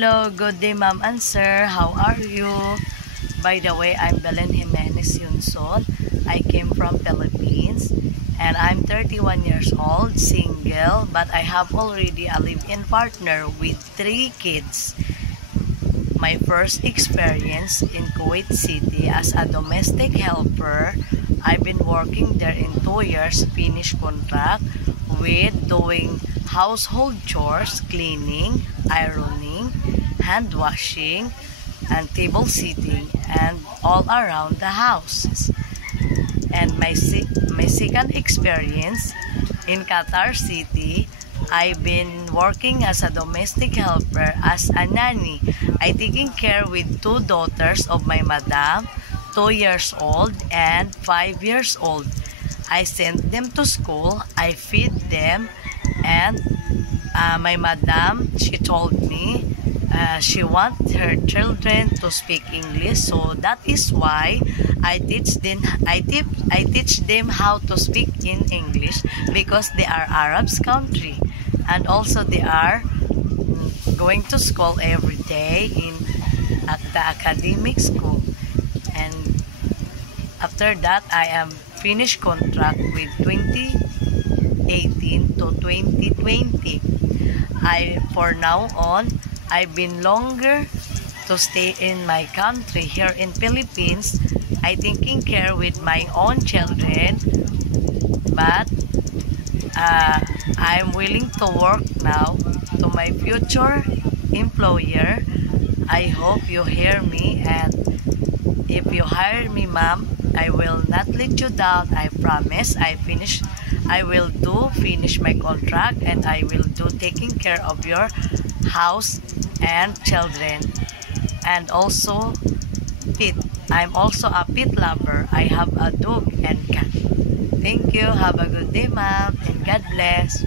Hello, good day ma'am and sir. How are you? By the way, I'm Belen Jimenez Yunson. I came from Philippines and I'm 31 years old, single, but I have already a live-in partner with 3 kids. My first experience in Kuwait City as a domestic helper. I've been working there in 2 years, finished contract with doing household chores, cleaning, ironing, hand washing, and table sitting, and all around the house. And my second experience in Qatar City, I've been working as a domestic helper as a nanny. I taking care with 2 daughters of my madam, 2 years old and 5 years old. I sent them to school, I feed them, and my madam, she told me she wants her children to speak English, so that is why I teach them how to speak in English because they are Arabs country, and also they are going to school every day at the academic school. And after that, I am finished contract with 2018 to 2020. For now on, I've been longer to stay in my country here in Philippines. I taking care with my own children, but I'm willing to work now to my future employer. I hope you hear me, and if you hire me, ma'am, I will not let you down. I promise. I will finish my contract, and I will do taking care of your house and children, and also pet. I'm also a pet lover. I have a dog and cat. Thank you. Have a good day, ma'am, and God bless.